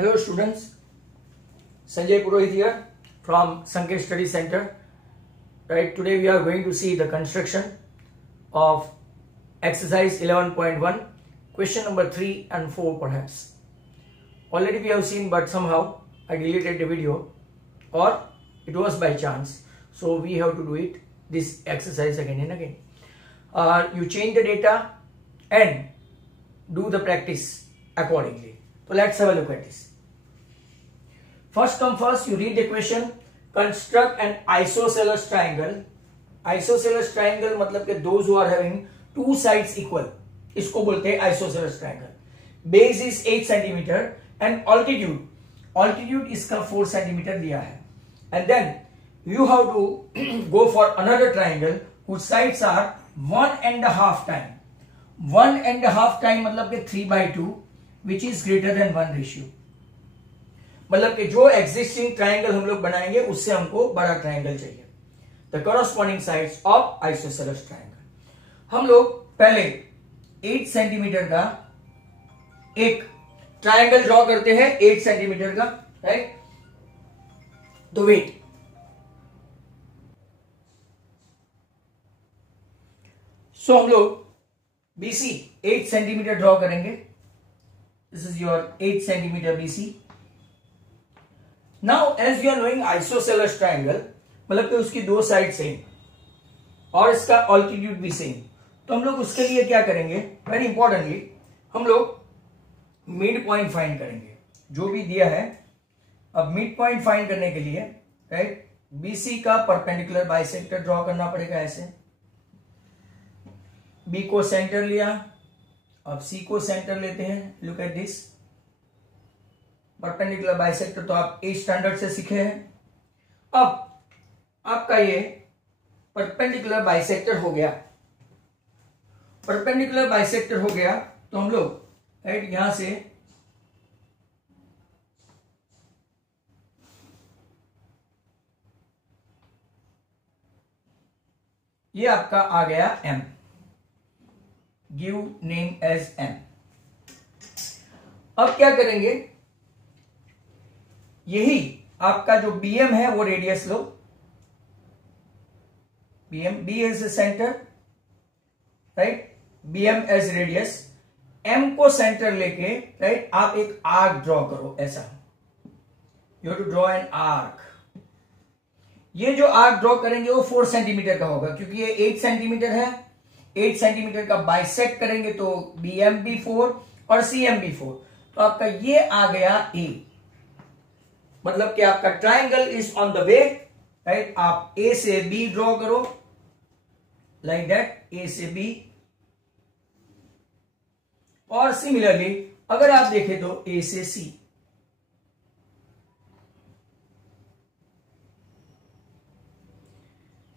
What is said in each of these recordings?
Hello students, Sanjay Purohit here from Sanket Study Center. Right, today we are going to see the construction of exercise 11.1, question number 3 and 4 perhaps. Already we have seen, but somehow I deleted the video or it was by chance. So we have to do it, this exercise again and again. You change the data and do the practice accordingly. So let's have a look at this. First come first, you read the question. Construct an isosceles triangle. Isosceles triangle मतलब कि those who are having two sides equal, इसको बोलते हैं isosceles triangle. Base is 8 centimeter and altitude इसका 4 centimeter दिया है. And then you have to go for another triangle whose sides are 1.5 times. 1.5 times मतलब कि 3/2, which is greater than 1 ratio. मतलब कि जो एग्जिस्टिंग ट्राइंगल हम लोग बनाएंगे उससे हमको बड़ा ट्राइंगल चाहिए. The corresponding sides of isosceles triangle. हम लोग पहले 8 सेंटीमीटर का एक ट्राइंगल ड्रॉ करते हैं, 8 सेंटीमीटर का, राइट. तो वेट, सो हम लोग BC 8 सेंटीमीटर ड्रॉ करेंगे. This is your 8 centimetre BC. Now as you are knowing isosceles triangle मतलब कि उसकी दो साइड सेम और इसका ऑल्टीट्यूड भी सेम. तो हम लोग उसके लिए क्या करेंगे, वेरी इंपॉर्टेंटली हम लोग मिड पॉइंट फाइंड करेंगे जो भी दिया है. अब मिड पॉइंट फाइंड करने के लिए, राइट, BC का परपेंडिकुलर बाइसेक्टर ड्रॉ करना पड़ेगा. ऐसे B को सेंटर लिया, अब C को सेंटर लेते हैं. Look at this perpendicular bisector, तो आप 8 स्टैंडर्ड से सीखे हैं. अब आपका ये परपेंडिकुलर बाइसेक्टर हो गया. परपेंडिकुलर बाइसेक्टर हो गया तो हम लोग, राइट, यहां से ये आपका आ गया M. Give name as M. अब क्या करेंगे, यही आपका जो BM है वो रेडियस लो. BM, B as centre, right, BM as radius. M को सेंटर लेके, राइट, आप एक आर्क ड्रॉ करो. ऐसा you have to draw an arc. ये जो आर्क ड्रॉ करेंगे वो 4 सेंटीमीटर का होगा क्योंकि ये 8 सेंटीमीटर है. 8 सेंटीमीटर का बाइसेक्ट करेंगे तो BM भी 4 और CM भी 4. तो आपका ये आ गया A. मतलब कि आपका triangle is on the way, right. आप A से B ड्रॉ करो लाइक दैट, A से B. और सिमिलरली अगर आप देखें तो A से C.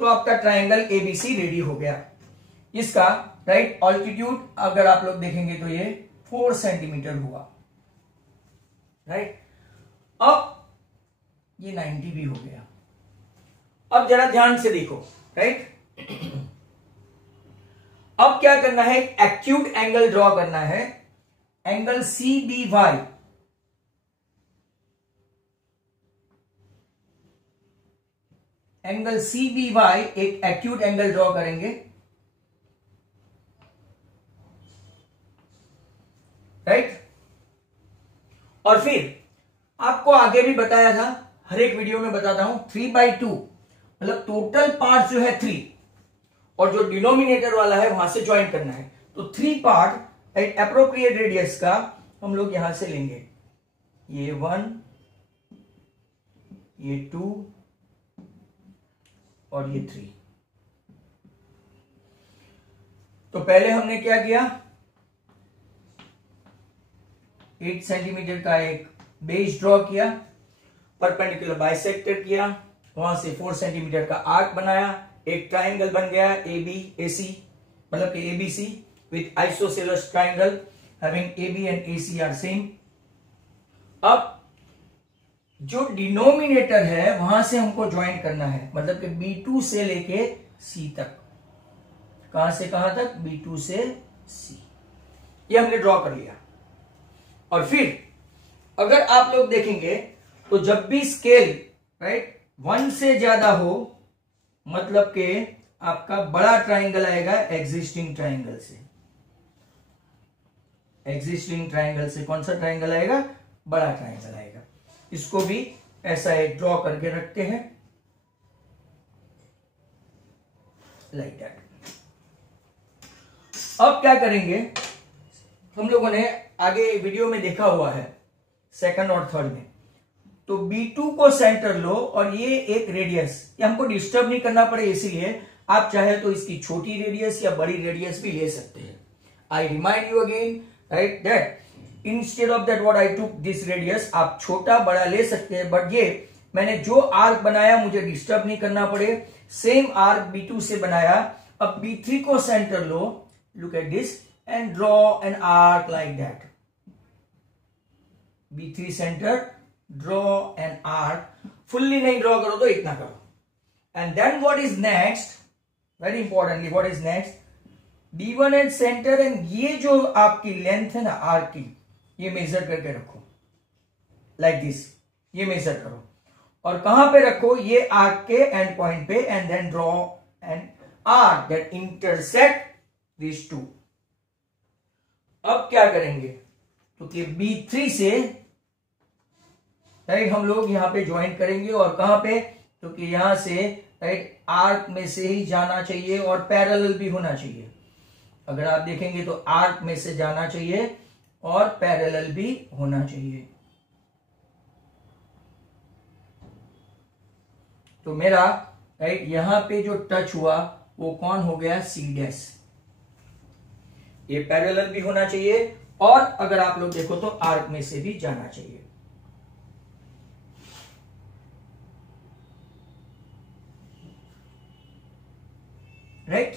तो आपका ट्राइंगल ABC रेडी हो गया. इसका, राइट, ऑल्टीट्यूड अगर आप लोग देखेंगे तो ये 4 सेंटीमीटर हुआ, राइट. अब ये 90 भी हो गया. अब जरा ध्यान से देखो, राइट. अब क्या करना है, एक्यूट एंगल ड्रॉ करना है. एंगल CBY, एंगल CBY एक एक्यूट एंगल ड्रॉ करेंगे, राइट. और फिर आपको आगे भी बताया था, हर एक वीडियो में बताता हूं, 3/2 मतलब टोटल पार्ट जो है 3 और जो डिनोमिनेटर वाला है वहां से ज्वाइन करना है. तो 3 पार्ट एट एप्रोप्रिएट रेडियस का हम लोग यहां से लेंगे. ये 1, ये 2 और ये 3. तो पहले हमने क्या किया, 8 सेंटीमीटर का एक बेस ड्रॉ किया, परपेंडिकुलर बाइसेक्टर किया, वहां से 4 सेंटीमीटर का आर्क बनाया, एक ट्राइंगल बन गया ABAC मतलब कि ABC with isosceles triangle having AB and AC are same. अब जो डिनोमिनेटर है वहां से हमको ज्वाइन करना है, मतलब कि B2 से लेके C तक. कहां से कहां तक, B2 से C. ये हमने ड्रॉ कर लिया. और फिर अगर आप लोग देखेंगे तो जब भी स्केल राइट 1 से ज्यादा हो मतलब के आपका बड़ा ट्राइंगल आएगा एग्जिस्टिंग ट्राइंगल से। एग्जिस्टिंग ट्राइंगल से कौन सा ट्राइंगल आएगा? बड़ा ट्राइंगल आएगा। इसको भी ऐसा एक ड्रॉ करके रखते हैं लाइक दैट। अब क्या करेंगे, हम लोगों ने आगे वीडियो में देखा हुआ है सेकंड और थर्ड में, तो B2 को सेंटर लो और ये एक रेडियस, ये हमको डिस्टर्ब नहीं करना पड़े इसीलिए आप चाहे तो इसकी छोटी रेडियस या बड़ी रेडियस भी ले सकते हैं। I remind you again right that instead of that what I took this radius, आप छोटा बड़ा ले सकते हैं, बट ये मैंने जो आर्क बनाया मुझे डिस्टर्ब नहीं करना पड़े, सेम आर्क B2 से बनाया। अब B3 को सेंटर लो, look at this and draw an arc like that. B3 centre, draw an arc, fully नहीं ड्रॉ करो तो इतना करो। And then what is next, very importantly what is next, B1 and centre, and ये जो आपकी length है ना आर्क की, ये मेजर करके रखो लाइक दिस, ये मेजर करो और कहां पे रखो, ये आर्क के एंड पॉइंट पे, and then draw an arc that intersect this two. अब क्या करेंगे, क्योंकि तो B3 से राइट हम लोग यहां पे ज्वाइन करेंगे और कहां पे, क्योंकि तो यहां से राइट आर्क में से ही जाना चाहिए और पैरेलल भी होना चाहिए। अगर आप देखेंगे तो आर्क में से जाना चाहिए और पैरेलल भी होना चाहिए। तो मेरा राइट यहां पे जो टच हुआ वो कौन हो गया, C'। ये पैरेलल भी होना चाहिए और अगर आप लोग देखो तो आर्क में से भी जाना चाहिए। राइट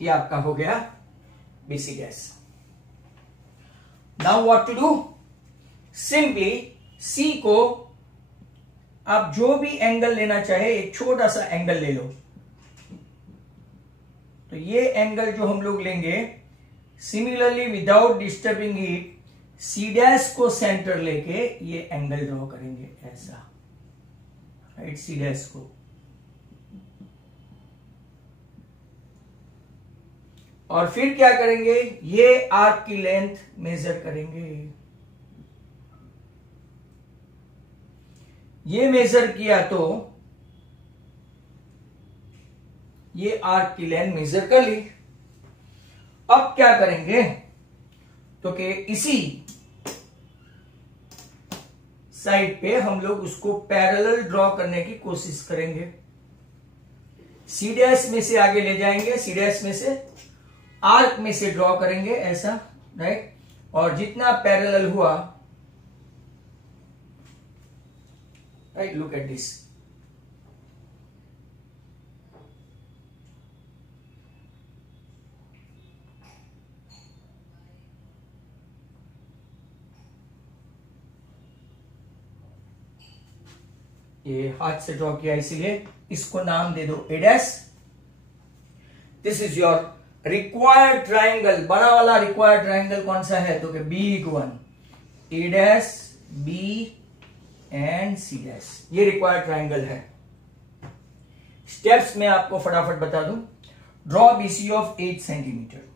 ये आपका हो गया BC'। Now what to do, simply C को आप जो भी एंगल लेना चाहे एक छोटा सा एंगल ले लो। तो ये एंगल जो हम लोग लेंगे, similarly without disturbing it, C' को सेंटर लेके ये एंगल ड्रॉ करेंगे ऐसा, राइट C' को, और फिर क्या करेंगे, ये आर्क की लेंथ मेजर करेंगे। ये मेजर किया तो ये आर्क की लेंथ मेजर कर ली। अब क्या करेंगे, तो कि इसी साइड पे हम लोग उसको पैरेलल ड्रॉ करने की कोशिश करेंगे। C' में से आगे ले जाएंगे, C' में से आर्क में से ड्रॉ करेंगे ऐसा, राइट, और जितना पैरेलल हुआ, राइट, लुक एट दिस, ये हाथ से ड्रॉ किया इसीलिए इसको नाम दे दो A'। This is your required triangle. बड़ा वाला रिक्वायर्ड ट्राइंगल कौन सा है, तो कि B1, A', B एंड C', ये रिक्वायर्ड ट्राइंगल है। स्टेप्स में आपको फटाफट बता दूं। Draw BC of 8 centimetre,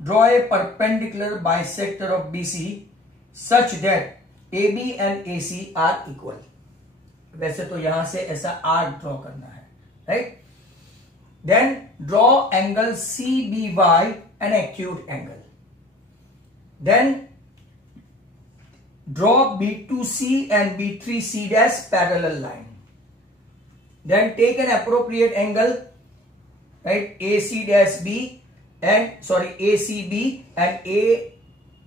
draw a perpendicular bisector of BC such that AB and AC are equal. वैसे तो यहां से ऐसा आर्क ड्रॉ करना है, right. Then draw angle CBY, an acute angle. Then draw B2C and B3C' parallel line. Then take an appropriate angle, right, AC'B and ACB and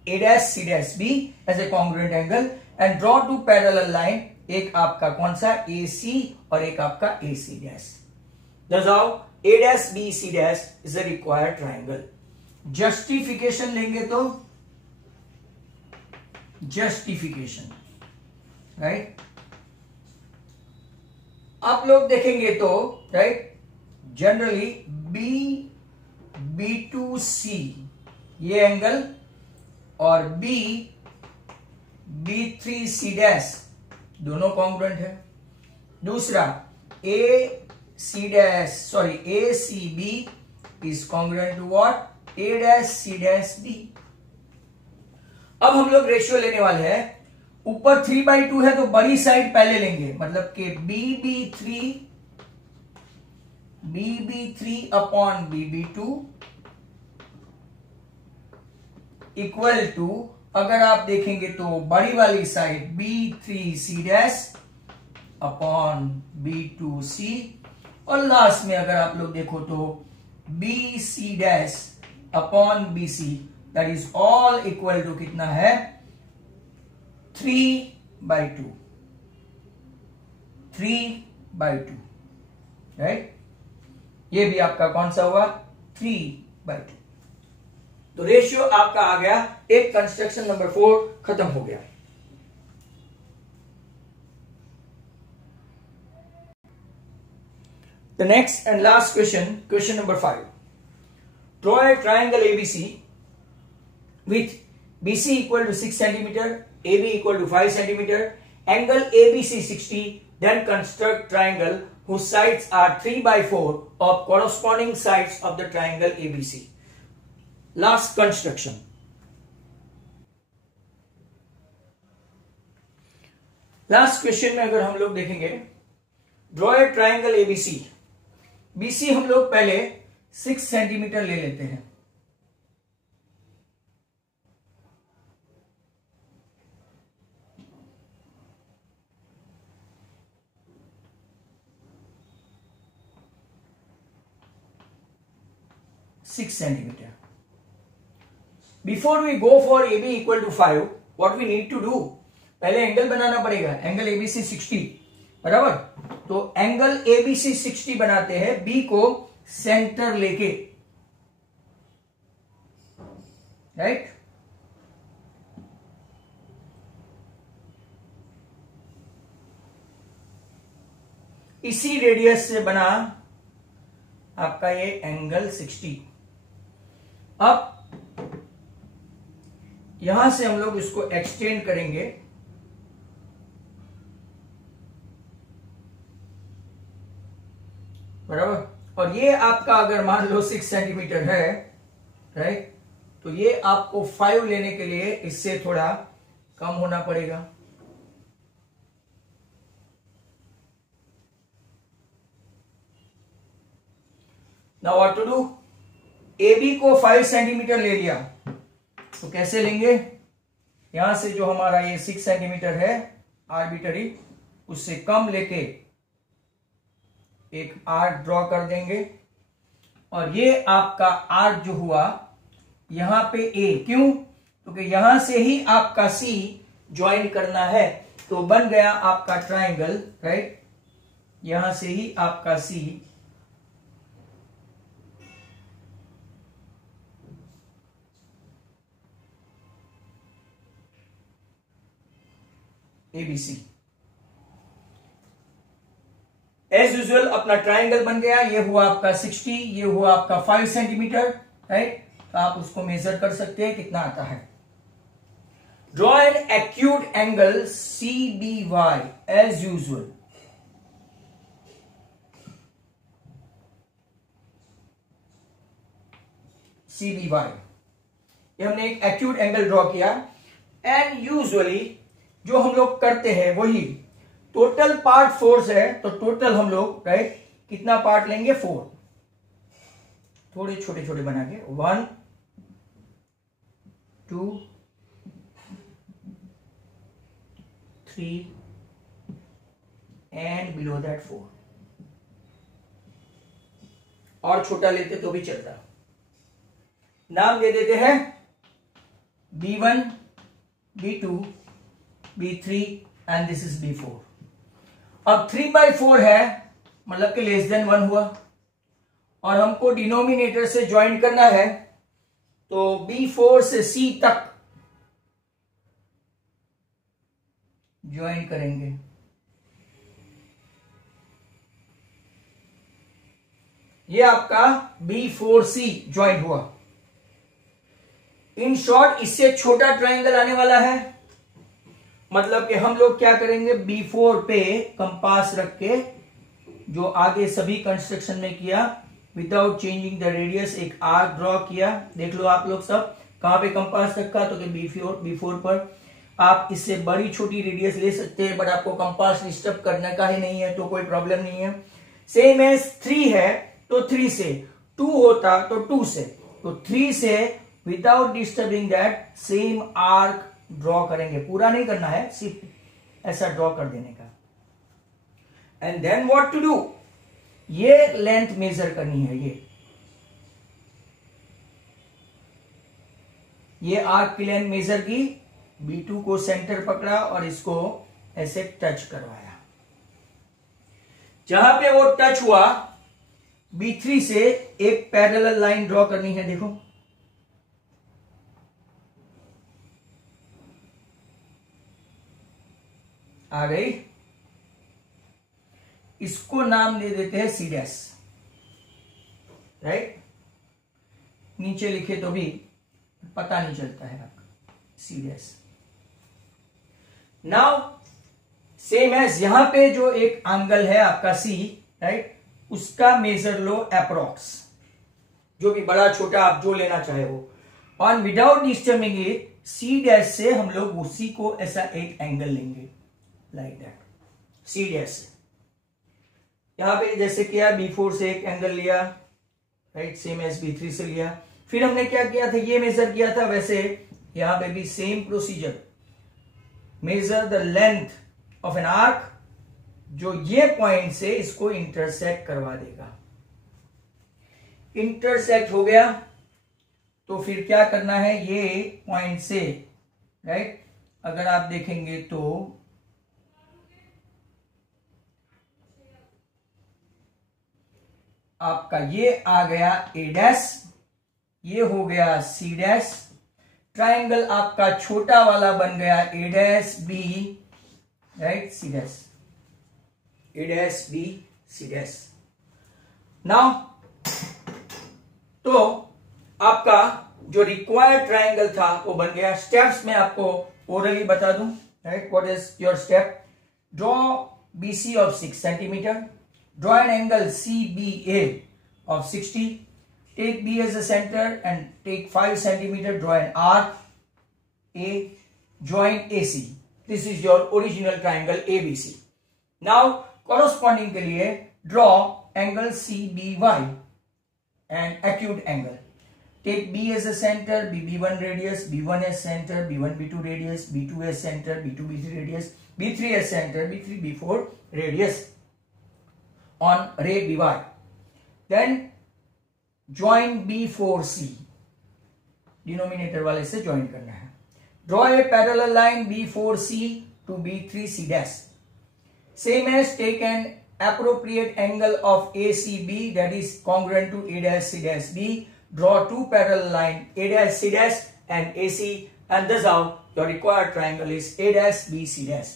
A''C''B as a congruent angle and draw two parallel line. एक आपका कौन सा AC और एक आपका AC'. That's how A''BC' is a required triangle. Justification लेंगे तो justification, right, आप लोग देखेंगे तो राइट जनरली B2C ये एंगल और बी B3C डैश दोनों कॉन्ग्रुएंट है। दूसरा ACB is congruent to what? A dash C dash B। अब हम लोग रेशियो लेने वाले हैं, ऊपर 3/2 है तो बड़ी साइड पहले लेंगे, मतलब कि BB3 upon BB2 equal to, अगर आप देखेंगे तो बड़ी वाली side B3C dash upon B2C, और लास्ट में अगर आप लोग देखो तो BC dash upon BC, that is all equal to कितना है? 3/2, राइट? ये भी आपका कौन सा हुआ? 3/2। तो रेशियो आपका आ गया, एक कंस्ट्रक्शन नंबर 4 खत्म हो गया। The next and last question number 5. Draw a triangle ABC with BC equal to 6 cm, AB equal to 5 cm, angle ABC 60, then construct triangle whose sides are 3/4 of corresponding sides of the triangle ABC. Last construction. Last question में अगर हम लोग देखेंगे, draw a triangle ABC. BC हम लोग पहले 6 centimetre ले लेते हैं। Before we go for AB equal to 5, what we need to do? पहले एंगल बनाना पड़ेगा, एंगल ABC 60, बराबर। तो एंगल ABC 60 बनाते हैं, B को सेंटर लेके, राइट? इसी रेडियस से बना आपका ये एंगल 60। अब यहां से हम लोग इसको एक्सटेंड करेंगे, बराबर। और ये आपका अगर मान लो 6 सेंटीमीटर है, राइट, तो ये आपको 5 लेने के लिए इससे थोड़ा कम होना पड़ेगा। Now what to do? AB को 5 सेंटीमीटर ले लिया, तो कैसे लेंगे? यहां से जो हमारा ये 6 सेंटीमीटर है आर्बिटरी, उससे कम लेके एक आर्क ड्रॉ कर देंगे, और ये आपका आर्क जो हुआ यहां पे A, क्यों? क्योंकि यहां से ही आपका C ज्वाइन करना है, तो बन गया आपका ट्राइंगल, राइट? यहां से ही आपका C ABC। एज यूजुअल अपना ट्राइंगल बन गया, ये हुआ आपका 60, ये हुआ आपका 5 सेंटीमीटर, राइट? तो आप उसको मेजर कर सकते हैं कितना आता है। Draw an acute angle CBY as usual. CBY, ये हमने एक एक्यूट एंगल ड्रॉ किया। एंड यूजुअली जो हम लोग करते हैं वही, टोटल पार्ट फोर्स है, तो टोटल हम लोग, राइट, कितना पार्ट लेंगे? 4। थोड़े छोटे छोटे बना के 1 2 3 एंड बिलो दैट 4। और छोटा लेते तो भी चलता। नाम दे देते हैं B1 B2 B3 and this is B4। अब 3/4 है, मतलब कि लेस देन 1 हुआ, और हमको डिनोमिनेटर से ज्वाइन करना है, तो B4 से C तक ज्वाइन करेंगे। ये आपका B4C ज्वाइन हुआ। इन शॉर्ट इससे छोटा ट्राइंगल आने वाला है, मतलब कि हम लोग क्या करेंगे, B4 पे कंपास रख के जो आगे सभी कंस्ट्रक्शन में किया विदाउट चेंजिंग द रेडियस, एक आर्क ड्रॉ किया। देख लो आप लोग सब कहां पे कंपास रखा, तो कि B4 पर। आप इससे बड़ी छोटी रेडियस ले सकते हैं, बट आपको कंपास डिस्टर्ब करने का ही नहीं है तो कोई प्रॉब्लम नहीं है। सेम एज 3 है तो 3 से, 2 होता तो 2 से, तो 3 से without disturbing that same arc draw करेंगे। पूरा नहीं करना है, सिर्फ ऐसा ड्रॉ कर देने का। And then what to do, ये लेंथ मेजर करनी है। ये आर्क की लेंथ मेजर की, B2 को सेंटर पकड़ा और इसको ऐसे टच करवाया। जहां पे वो टच हुआ B3 से एक पैरेलल लाइन ड्रॉ करनी है। देखो आ गई, इसको नाम दे देते हैं C डैश, राइट। नीचे लिखे तो भी पता नहीं चलता है आपका, C dash. Now same as यहां पे जो एक एंगल है आपका C, राइट, उसका मेजर लो अप्रोक्स, जो भी बड़ा छोटा आप जो लेना चाहे वो, on without disturbing it C dash से हम लोग उसी को ऐसा एक एंगल लेंगे लाइक दैट, C डैश से। यहां पे जैसे किया B4 से एक एंगल लिया, राइट, सेम एज B3 से लिया। फिर हमने क्या किया था, ये मेजर किया था, वैसे यहां पे भी same procedure, measure the length of an arc जो ये पॉइंट से इसको इंटरसेक्ट करवा देगा। इंटरसेक्ट हो गया तो फिर क्या करना है, ये पॉइंट से, राइट, अगर आप देखेंगे तो आपका ये आ गया A डैश, ये हो गया C डैश, ट्राइंगल आपका छोटा वाला बन गया A dash B, right, C dash, A dash B C dash. Now तो आपका जो रिक्वायर्ड ट्राइंगल था वो बन गया। स्टेप्स में आपको ओरली बता दूं, right, what is your step. Draw BC of 6 centimeter, draw an angle CBA of 60, take B as a center and take 5 centimeter, draw an arc A, join AC. This is your original triangle ABC. Now corresponding के लिए draw angle CBY and acute angle. Take B as a center, B1 radius, B1 as center, B1 B2 radius, B2 as center, B2 B3 radius, B3 as center, B3 B4 radius on ray BY. Then join B4C, denominator वाले से join करना है। Draw a parallel line B4C to B3C dash. Same as take an appropriate angle of ACB that is congruent to A dash C dash B. Draw two parallel line A dash C dash and AC, and thus how your required triangle is A dash B C dash.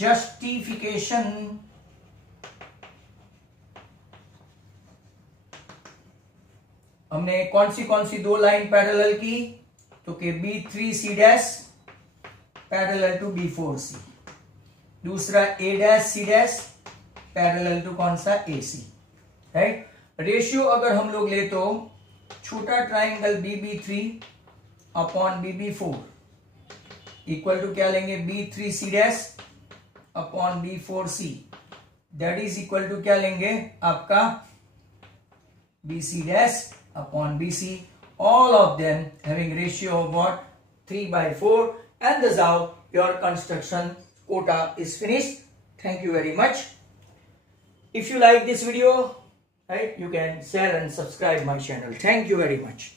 Justification. हमने कौन सी दो line parallel की, तो कि B3C dash parallel to B4C, दूसरा A dash C dash parallel to कौन सा AC, right. Ratio अगर हम लोग ले तो छोटा triangle BB3 upon BB4 equal to क्या लेंगे, B3C dash upon B4C, that is equal to क्या लेंगे आपका BC dash upon BC, all of them having ratio of what, 3/4, and thus how your construction quota is finished. Thank you very much. If you like this video, right, you can share and subscribe my channel. Thank you very much.